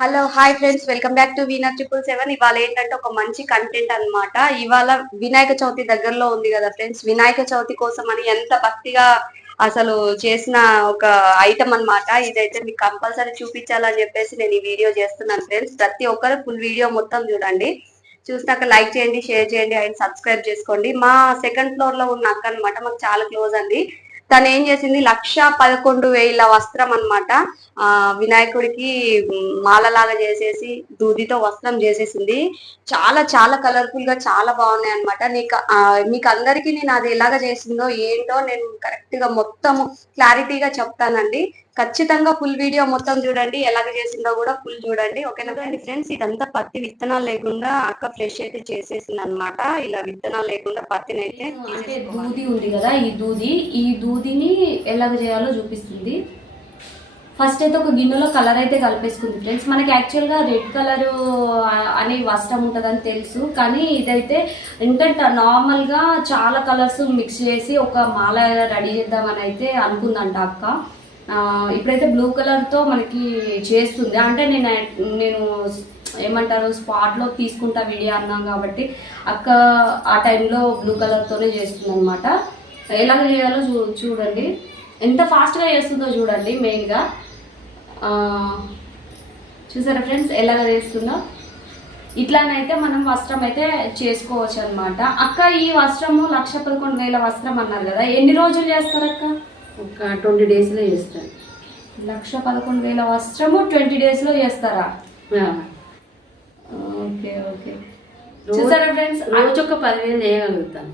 Hello hi friends, welcome back to winner 777. ఇవాళ ఏంటంటే ఒక మంచి కంటెంట్ అన్నమాట. ఇవాళ వినాయక చవితి దగ్గరలో ఉంది కదా ఫ్రెండ్స్. వినాయక చవితి కోసం అని ఎంత భక్తిగా అసలు చేసిన ఒక ఐటమ్ అన్నమాట. ఇదైతే మీకు కంపల్సరీ చూపించాలని చెప్పేసి నేను ఈ వీడియో చేస్తున్నాను ఫ్రెండ్స్. ప్రతి ఒక్కరు ఫుల్ వీడియో మొత్తం చూడండి. చూసినాక లైక్ చేయండి, షేర్ చేయండి అండ్ సబ్స్క్రైబ్ చేసుకోండి. మా సెకండ్ ఫ్లోర్ లో ఉన్న అక్క అనమాట, మాకు చాలా క్లోజ్ అండి. తను ఏం చేసింది, 1,11,000 వస్త్రం అన్నమాట. వినాయకుడికి మాలలాగా చేసేసి దూదితో వస్త్రం చేసేసింది. చాలా చాలా కలర్ఫుల్ గా చాలా బాగున్నాయి అనమాట. మీకు అందరికి నేను అది ఎలాగ చేసిందో ఏంటో నేను కరెక్ట్ గా మొత్తం క్లారిటీగా చెప్తానండి. ఖచ్చితంగా ఫుల్ వీడియో మొత్తం చూడండి, ఎలాగ చేసిందో కూడా ఫుల్ చూడండి. ఓకేనా ఫ్రెండ్స్, ఇదంతా పత్తి విత్తనాలు లేకుండా అక్క ఫ్రెష్ అయితే చేసేసింది అనమాట. ఇలా విత్తనాలు లేకుండా పత్తిని అయితే అంటే దూది ఉంది కదా, ఈ దూదిని ఎలాగ చేయాలో చూపిస్తుంది. ఫస్ట్ అయితే ఒక గిన్నెలో కలర్ అయితే కలిపేసుకుంది ఫ్రెండ్స్. మనకి యాక్చువల్గా రెడ్ కలర్ అనే వస్త్రం ఉంటుందని తెలుసు, కానీ ఇదైతే ఏంటంటే నార్మల్గా చాలా కలర్స్ మిక్స్ చేసి ఒక మాల రెడీ చేద్దామని అయితే అనుకుందంట అక్క. ఇప్పుడైతే బ్లూ కలర్తో మనకి చేస్తుంది. అంటే నేను ఏమంటారు, స్పాట్లో తీసుకుంటా వీడియో అన్నాం కాబట్టి అక్క ఆ టైంలో బ్లూ కలర్తోనే చేస్తుంది అనమాట. ఎలాగ చేయాలో చూడండి, ఎంత ఫాస్ట్గా చేస్తుందో చూడండి. మెయిన్గా చూసారా ఫ్రెండ్స్ ఎలాగ చేస్తుందో. ఇట్లానైతే మనం వస్త్రం అయితే చేసుకోవచ్చు అనమాట. అక్క ఈ వస్త్రము 1,11,000 వస్త్రం అన్నారు కదా, ఎన్ని రోజులు చేస్తారు అక్క? ఒక 20 డేస్లో చేస్తారు. 1,11,000 వస్త్రము 20 డేస్లో చేస్తారా? Okay okay. చూసారా ఫ్రెండ్స్, రోజు ఒక 10,000 చేయగలుగుతాం.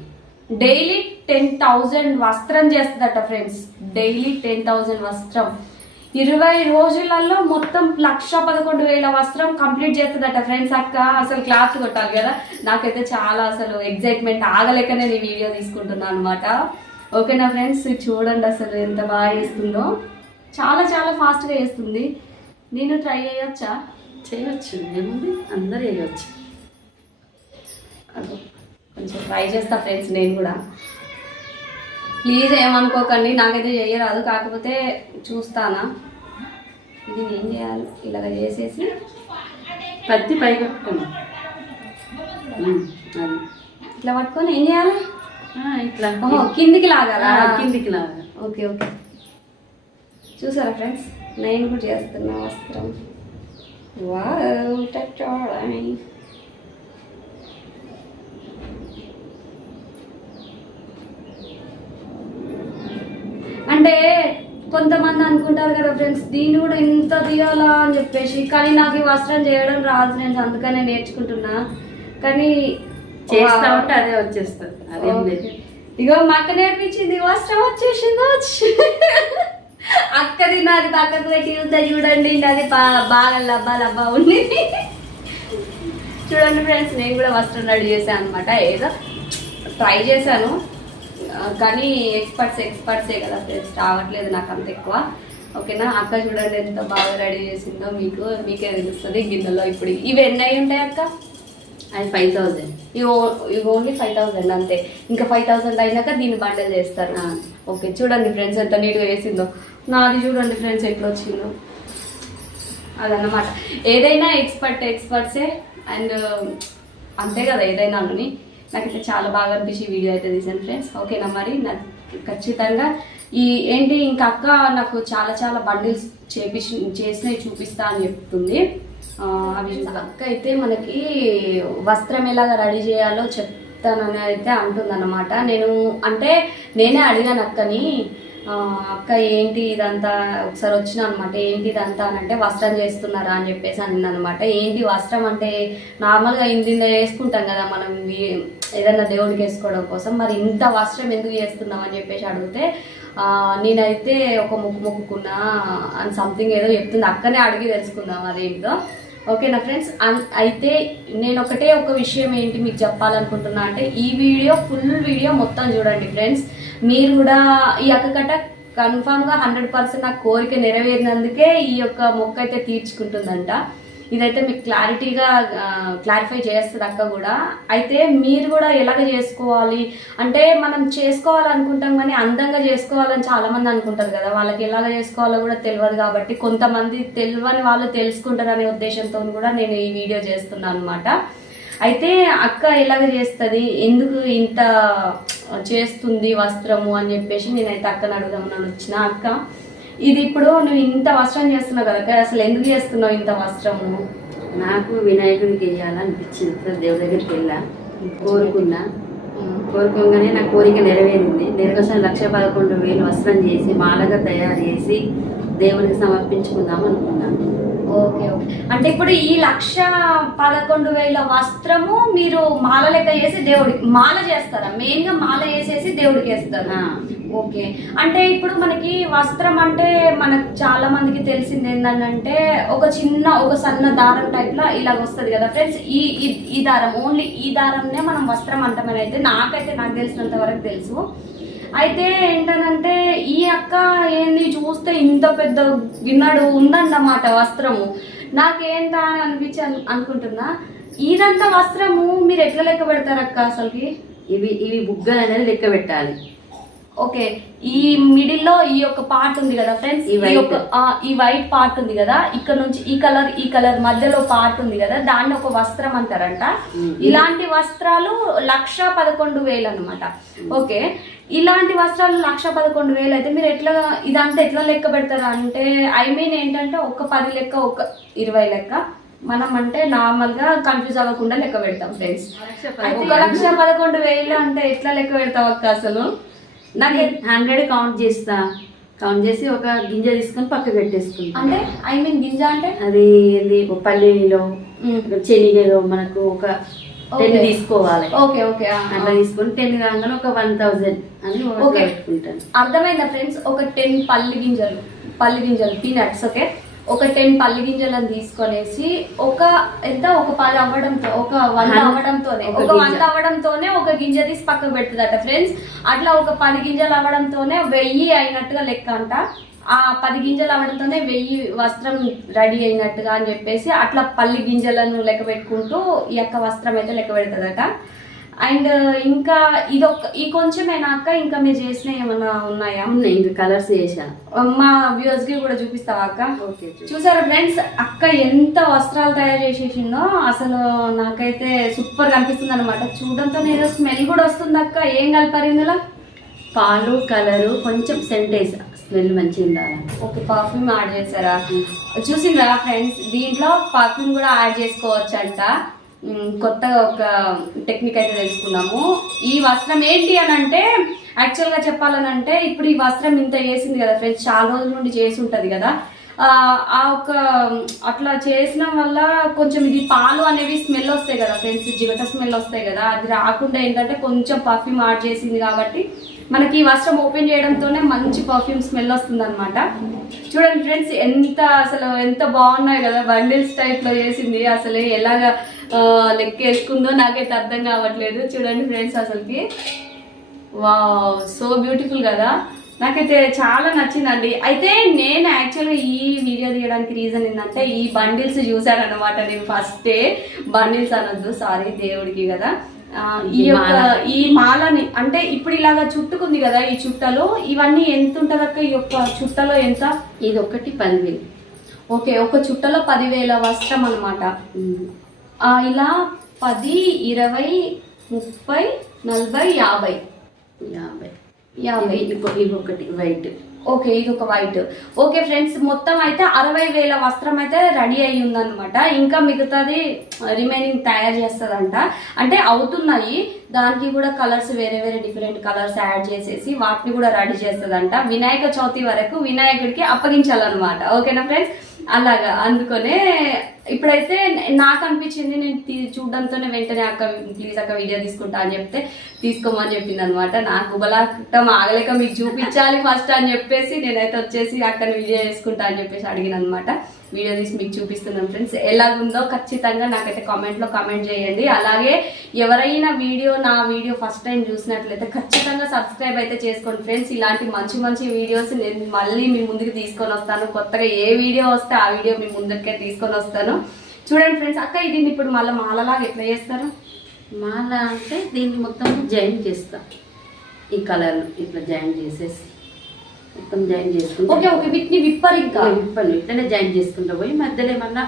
డైలీ 10,000 వస్త్రం చేస్తుందట ఫ్రెండ్స్. డైలీ 10,000 వస్త్రం 20 రోజులలో మొత్తం 1,11,000 వస్త్రం కంప్లీట్ చేస్తుందట ఫ్రెండ్స్ అక్క. అసలు క్లాస్ కొట్టాలి కదా. నాకైతే చాలా అసలు ఎగ్జైట్మెంట్ ఆగలేక నేను ఈ వీడియో తీసుకుంటున్నాను అనమాట. ఓకేనా ఫ్రెండ్స్, చూడండి అసలు ఎంత బాగా చేస్తుందో. చాలా చాలా ఫాస్ట్గా చేస్తుంది. నేను ట్రై చేయొచ్చా? చేయొచ్చు, ఏముంది, అందరూ చేయొచ్చు. కొంచెం ట్రై చేస్తా ఫ్రెండ్స్ నేను కూడా. ప్లీజ్ ఏమనుకోకండి, నాకైతే చేయరాదు, కాకపోతే చూస్తానా. ఇది ఏం చేయాలి, ఇలాగ చేసేసి పత్తి పై కట్టుకోండి. అది ఇట్లా పట్టుకొని ఏం చేయాలి, ఇట్లా కిందికి లాగాలా? కిందికి లాగా. Okay okay. చూసారా ఫ్రెండ్స్, నేను కూడా చేస్తున్నా వస్త్రం. అంటే కొంతమంది అనుకుంటారు కదా ఫ్రెండ్స్, దీన్ని కూడా ఇంత తీయాలా అని చెప్పేసి, కానీ నాకు ఈ వస్త్రం చేయడం రాదు ఫ్రెండ్స్, అందుకనే నేర్చుకుంటున్నా. కానీ చేస్తా ఉంటే అదే వచ్చేస్తుంది. అదేం లేదు. ఇగో మా అక్క నేర్పించింది, వస్త్రం వచ్చేసింది. అక్కది నాది పక్కకు పెట్టి ఉందా చూడండి, నాది బాగా లబ్బా ఉంది. చూడండి ఫ్రెండ్స్, నేను కూడా వస్త్రం రెడీ చేశాను అనమాట. ఏదో ట్రై చేశాను, కానీ ఎక్స్పర్ట్సే కదా ఫ్రెండ్స్, రావట్లేదు నాకు అంత ఎక్కువ. ఓకేనా. అక్క చూడండి ఎంత బాగా రెడీ చేసిందో, మీకే తెలుస్తుంది గిన్నెలో. ఇప్పుడు ఇవి ఎన్ని అయి ఉంటాయి అక్క? అది 5,000. ఇవి ఓన్లీ 5,000 అంతే. ఇంకా 5,000 అయినాక దీన్ని బండల్ చేస్తారు. ఓకే, చూడండి ఫ్రెండ్స్ ఎంత నీట్గా వేసిందో. నాది చూడండి ఫ్రెండ్స్ ఎట్లా వచ్చిందో. అదన్నమాట, ఏదైనా ఎక్స్పర్ట్సే. అండ్ అంతే కదా ఏదైనా. నాకైతే చాలా బాగా అనిపించి వీడియో అయితే తీసాను ఫ్రెండ్స్. ఓకేనా. మరి నాకు ఖచ్చితంగా ఏంటి, ఇంకా అక్క నాకు చాలా చాలా బండిల్స్ చేసినవి చూపిస్తా అని చెప్తుంది. అవి అక్క అయితే మనకి వస్త్రం ఎలాగ రెడీ చేయాలో చెప్తానని అయితే అంటుందన్నమాట. నేనే అడిగాను అక్కని, అక్క ఏంటి ఇదంతా, ఒకసారి వచ్చిన అనమాట, ఏంటి ఇదంతా అని అంటే వస్త్రం చేస్తున్నారా అని చెప్పేసి అనిందనమాట. ఏంటి వస్త్రం అంటే నార్మల్గా ఇంటిలో వేసుకుంటాం కదా మనం, ఏదన్నా దేవుడికి వేసుకోవడం కోసం, మరి ఇంత వస్త్రం ఎందుకు చేస్తున్నాం అని చెప్పేసి అడిగితే, నేనైతే ఒక మొక్కుకున్నా అని సంథింగ్ ఏదో చెప్తుంది. అక్కనే అడిగి తెలుసుకుందాం అదేంటో. ఓకేనా ఫ్రెండ్స్. అయితే నేను ఒక విషయం ఏంటి మీకు చెప్పాలనుకుంటున్నా అంటే, ఈ వీడియో ఫుల్ వీడియో మొత్తం చూడండి ఫ్రెండ్స్. మీరు కూడా ఈ అక్క కన్ఫామ్గా 100% నా కోరిక నెరవేరినందుకే ఈ యొక్క మొక్క అయితే తీర్చుకుంటుందంట. ఇదైతే మీకు క్లారిఫై చేస్తుంది అక్క కూడా. అయితే మీరు కూడా ఎలాగ చేసుకోవాలి అంటే, మనం చేసుకోవాలనుకుంటాం కానీ అందంగా చేసుకోవాలని చాలా మంది అనుకుంటారు కదా, వాళ్ళకి ఎలాగ చేసుకోవాలో కూడా తెలియదు. కాబట్టి కొంతమంది తెలియని వాళ్ళు తెలుసుకుంటారు అనే ఉద్దేశంతో కూడా నేను ఈ వీడియో చేస్తున్నాను అనమాట. అయితే అక్క ఎలాగ చేస్తుంది, ఎందుకు ఇంత చేస్తుంది వస్త్రము అని చెప్పేసి నేనైతే అక్కని అడుగుదామని వచ్చిన. అక్క, ఇది ఇప్పుడు నువ్వు ఇంత వస్త్రం చేస్తున్నావు కదా అక్క, అసలు ఎందుకు చేస్తున్నావు ఇంత వస్త్రము? నాకు వినాయకుడికి వేయాలనిపించింది. దేవుడి దగ్గరికి వెళ్ళా, కోరుకోగానే నా కోరిక నెరవేరింది. నెరవేర్చిన 1,11,000 వస్త్రం చేసి మాలగా తయారు చేసి దేవుడికి సమర్పించుకుందాం అనుకున్నాను. Okay okay. అంటే ఇప్పుడు ఈ 1,11,000 వస్త్రము మీరు మాల లెక్క చేసి దేవుడికి మాల చేస్తారా? మెయిన్ గా మాల వేసేసి దేవుడికి వేస్తారు. ఓకే. అంటే ఇప్పుడు మనకి వస్త్రం అంటే మనకు చాలా మందికి తెలిసింది ఏంటంటే ఒక సన్న దారం టైప్ లా ఇలాగ వస్తుంది కదా ఫ్రెండ్స్. ఈ దారం, ఓన్లీ ఈ దారంనే మనం వస్త్రం అంటామని అయితే నాకు తెలిసినంత వరకు తెలుసు. అయితే ఏంటనంటే ఈ అక్క ఏంది చూస్తే ఇంత పెద్ద గిన్నెడు ఉందన్నమాట వస్త్రము. నాకేంటా అని అనుకుంటున్నా, ఇదంతా వస్త్రము మీరు ఎట్లా లెక్క పెడతారు అక్క అసలుకి? ఇవి బుగ్గలు అనేది లెక్క పెట్టాలి. ఓకే. ఈ మిడిల్ లో ఈ యొక్క పార్ట్ ఉంది కదా ఫ్రెండ్స్, ఈ వైట్ పార్ట్ ఉంది కదా, ఇక్కడ నుంచి ఈ కలర్ మధ్యలో పార్ట్ ఉంది కదా, దాన్ని ఒక వస్త్రం అంటారంట. ఇలాంటి వస్త్రాలు 1,11,000 అనమాట. ఓకే. ఇలాంటి వస్త్రాలు 1,11,000 అయితే మీరు ఇదంతా ఎట్లా లెక్క పెడతారు అంటే, ఏంటంటే ఒక 10 లెక్క, ఒక 20 లెక్క మనం అంటే నార్మల్ గా కన్ఫ్యూజ్ అవ్వకుండా లెక్క పెడతాం ఫ్రెండ్స్. అయితే 1,11,000 అంటే ఎట్లా లెక్క పెడతాం అక్క అసలు? నాకు 100 కౌంట్ చేసి ఒక గింజ తీసుకొని పక్క పెట్టేసుకుంటాం. అంటే గింజ అంటే అది పల్లీలో శనిగలో మనకు ఒక 10 తీసుకోవాలి. Okay okay. అట్లా తీసుకొని 10 కాగానే ఒక 1,000 అని పెట్టుకుంటాను. అర్థమైందా ఫ్రెండ్స్? ఒక 10 పల్లి గింజలు పీనట్స్. ఓకే. ఒక 10 పల్లి గింజలను తీసుకొనేసి ఒక 10 అవ్వడంతో, ఒక 100 అవ్వడంతోనే ఒక గింజ తీసి పక్కకు పెడుతుందట ఫ్రెండ్స్. అట్లా ఒక 10 గింజలు అవ్వడంతోనే 1000 అయినట్టుగా లెక్క అంట. ఆ 10 గింజలు అవ్వడంతోనే 1000 వస్త్రం రెడీ అయినట్టుగా అని చెప్పేసి అట్లా పల్లి గింజలను లెక్క పెట్టుకుంటూ ఈ యొక్క వస్త్రం అయితే లెక్క పెడుతుందట. అండ్ ఇంకా ఈ కొంచెమేనాక ఇంకా మీరు చేసిన ఏమన్నా ఉన్నాయా? ఉన్నాయి, ఇంకా కలర్స్ చేసా. మా వ్యూవర్స్ కి కూడా చూపిస్తావా అక్క? చూసారా ఫ్రెండ్స్, అక్క ఎంత వస్త్రాలు తయారు చేసేసిందో అసలు నాకైతే సూపర్ కనిపిస్తుంది అనమాట. చూడడంతో ఏదో స్మెల్ కూడా వస్తుంది అక్క. ఏం కలిపారు ఇందులో? పాలు, కలరు, కొంచెం సెంటేజ్, స్మెల్ మంచిగా ఉండాలి. ఓకే. పర్ఫ్యూమ్ యాడ్ చేశారా? చూసిండ్రా ఫ్రెండ్స్, దీంట్లో పర్ఫ్యూమ్ కూడా యాడ్ చేసుకోవచ్చు అంట. కొత్తగా ఒక టెక్నిక్ అయితే తెలుసుకున్నాము. ఈ వస్త్రం ఏంటి అని అంటే, యాక్చువల్గా చెప్పాలనంటే ఇప్పుడు ఈ వస్త్రం ఇంత చేసింది కదా ఫ్రెండ్స్, చాలా రోజుల నుండి చేసి ఉంటుంది కదా. అట్లా చేసిన వల్ల కొంచెం ఇది పాలు అనేవి స్మెల్ వస్తాయి కదా ఫ్రెండ్స్, జిగట స్మెల్ వస్తాయి కదా, అది రాకుండా ఏంటంటే కొంచెం పర్ఫ్యూమ్ యాడ్ చేసింది కాబట్టి మనకి ఈ వస్త్రం ఓపెన్ చేయడంతోనే మంచి పర్ఫ్యూమ్ స్మెల్ వస్తుంది అనమాట. చూడండి ఫ్రెండ్స్, ఎంత బాగున్నాయి కదా, బండిల్స్ టైప్ లో చేసింది. అసలు ఎలాగా లెక్క వేసుకుందో నాకైతే అర్థం కావట్లేదు. చూడండి ఫ్రెండ్స్, అసలుకి వావ్, సో బ్యూటిఫుల్ కదా. నాకైతే చాలా నచ్చిందండి. అయితే నేను యాక్చువల్గా ఈ వీడియో తీయడానికి రీజన్ ఏంటంటే, ఈ బండిల్స్ చూసానమాట. నేను ఫస్టే బండిల్స్ అనొద్దు, సారీ, దేవుడికి కదా. ఈ మాలని అంటే ఇప్పుడు ఇలాగా చుట్టుకుంది కదా, ఈ చుట్టలో ఇవన్నీ ఎంత ఉంటుంది అక్క? ఈ యొక్క చుట్టలో ఎంత? ఇది ఒకటి 10,000. ఓకే. ఒక చుట్టలో 10,000 వస్త్రం అనమాట. ఇలా 10, 20, 30, 40, 50. ఇది ఒకటి వైట్. ఓకే. ఇది ఒక వైట్. ఓకే ఫ్రెండ్స్, మొత్తం అయితే 60,000 వస్త్రం అయితే రెడీ అయ్యి ఉందన్నమాట. ఇంకా మిగతాది రిమైనింగ్ తయారు చేస్తుందంట. అంటే అవుతున్నాయి, దానికి కూడా కలర్స్ వేరే డిఫరెంట్ కలర్స్ యాడ్ చేసేసి వాటిని కూడా రెడీ చేస్తుందంట. వినాయక చవితి వరకు వినాయకుడికి అప్పగించాలన్నమాట. ఓకేనా ఫ్రెండ్స్? అలాగా. అందుకనే ఇప్పుడైతే నాకు అనిపించింది, నేను చూడడంతోనే వెంటనే అక్క ప్లీజ్ అక్క వీడియో తీసుకుంటా అని చెప్తే తీసుకోమని చెప్పింది అనమాట. నాకు బలాటం ఆగలేక మీకు చూపించాలి ఫస్ట్ అని చెప్పేసి నేనైతే వచ్చేసి అక్కని వీడియో చేసుకుంటా అని చెప్పేసి అడిగిన అనమాట. వీడియో తీసి మీకు చూపిస్తున్నాను ఫ్రెండ్స్. ఎలాగుందో ఖచ్చితంగా నాకైతే కామెంట్లో కామెంట్ చేయండి. అలాగే ఎవరైనా నా వీడియో ఫస్ట్ టైం చూసినట్లయితే ఖచ్చితంగా సబ్స్క్రైబ్ అయితే చేసుకోండి ఫ్రెండ్స్. ఇలాంటి మంచి వీడియోస్ నేను మళ్ళీ మీ ముందుకు తీసుకొని వస్తాను. కొత్తగా ఏ వీడియో వస్తే ఆ వీడియో మీ ముందుకే తీసుకొని వస్తాను. చూడండి ఫ్రెండ్స్, అక్క ఇది ఇప్పుడు మళ్ళీ మాలలాగా ఎట్లా చేస్తారు? మాల అంటే దీన్ని మొత్తం జాయిన్ చేస్తా, ఈ కలర్ ఇట్లా జాయిన్ చేసేసి మొత్తం జాయిన్ చేసుకుంటా. ఓకే ఓకే, వీటిని విప్పరు ఇంకా? విప్పను, ఇట్లనే జాయిన్ చేసుకుంటా పోయి మధ్యలో ఏమన్నా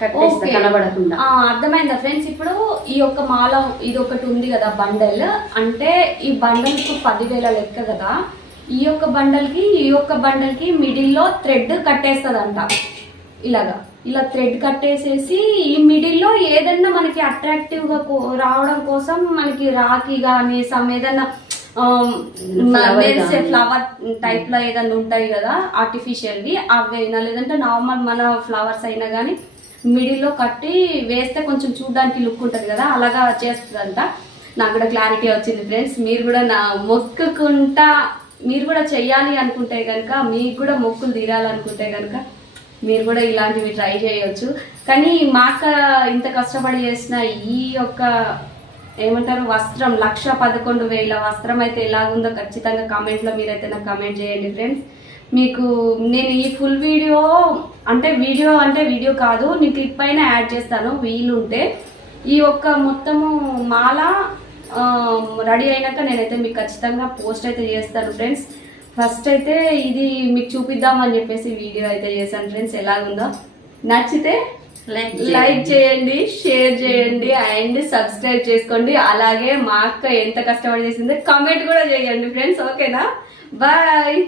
కట్టేస్తా ఓకే. కనబడకుండా. అర్థమైందా ఫ్రెండ్స్? ఇప్పుడు ఈ యొక్క మాల ఇది ఒకటి ఉంది కదా బండల్, అంటే ఈ బండల్ కు 10,000 లెక్క కదా. ఈ యొక్క బండల్ కి మిడిల్ లో థ్రెడ్ కట్టేస్తదంట. ఇలాగా ఇలా థ్రెడ్ కట్టేసేసి ఈ మిడిల్ లో ఏదన్నా మనకి అట్రాక్టివ్ గా రావడం కోసం మనకి రాఖీ గానీ ఏదన్నా ఫ్లవర్ టైప్ లో ఏదన్నా ఉంటాయి కదా ఆర్టిఫిషియల్వి, అవి అయినా లేదంటే నార్మల్ మన ఫ్లవర్స్ అయినా కానీ మిడిల్ లో కట్టి వేస్తే కొంచెం చూడడానికి లుక్ ఉంటుంది కదా, అలాగా చేస్తుందంట. నాకు కూడా క్లారిటీ వచ్చింది ఫ్రెండ్స్. మీరు కూడా నా మొక్కుకుంటా మీరు కూడా చెయ్యాలి అనుకుంటే కనుక, మీకు కూడా మొక్కులు తీరాలనుకుంటే కనుక మీరు కూడా ఇలాంటివి ట్రై చేయొచ్చు. కానీ మా అక్క ఇంత కష్టపడి చేసిన ఈ యొక్క ఏమంటారు వస్త్రం 1,11,000 వస్త్రం అయితే ఎలాగుందో ఖచ్చితంగా కామెంట్లో మీరైతే నాకు కామెంట్ చేయండి ఫ్రెండ్స్. మీకు నేను ఈ ఫుల్ వీడియో అంటే వీడియో కాదు, నేను క్లిప్ పైన యాడ్ చేస్తాను వీలుంటే. ఈ యొక్క మొత్తము మాల రెడీ అయినాక నేనైతే మీకు ఖచ్చితంగా పోస్ట్ అయితే చేస్తాను ఫ్రెండ్స్. ఫస్ట్ అయితే ఇది మీకు చూపిద్దామని చెప్పేసి వీడియో అయితే చేశాను ఫ్రెండ్స్. ఎలాగుందో నచ్చితే లైక్ చేయండి, షేర్ చేయండి అండ్ సబ్స్క్రైబ్ చేసుకోండి. అలాగే మా అక్క ఎంత కష్టపడి చేసిందో కామెంట్ కూడా చేయండి ఫ్రెండ్స్. ఓకేనా? బాయ్.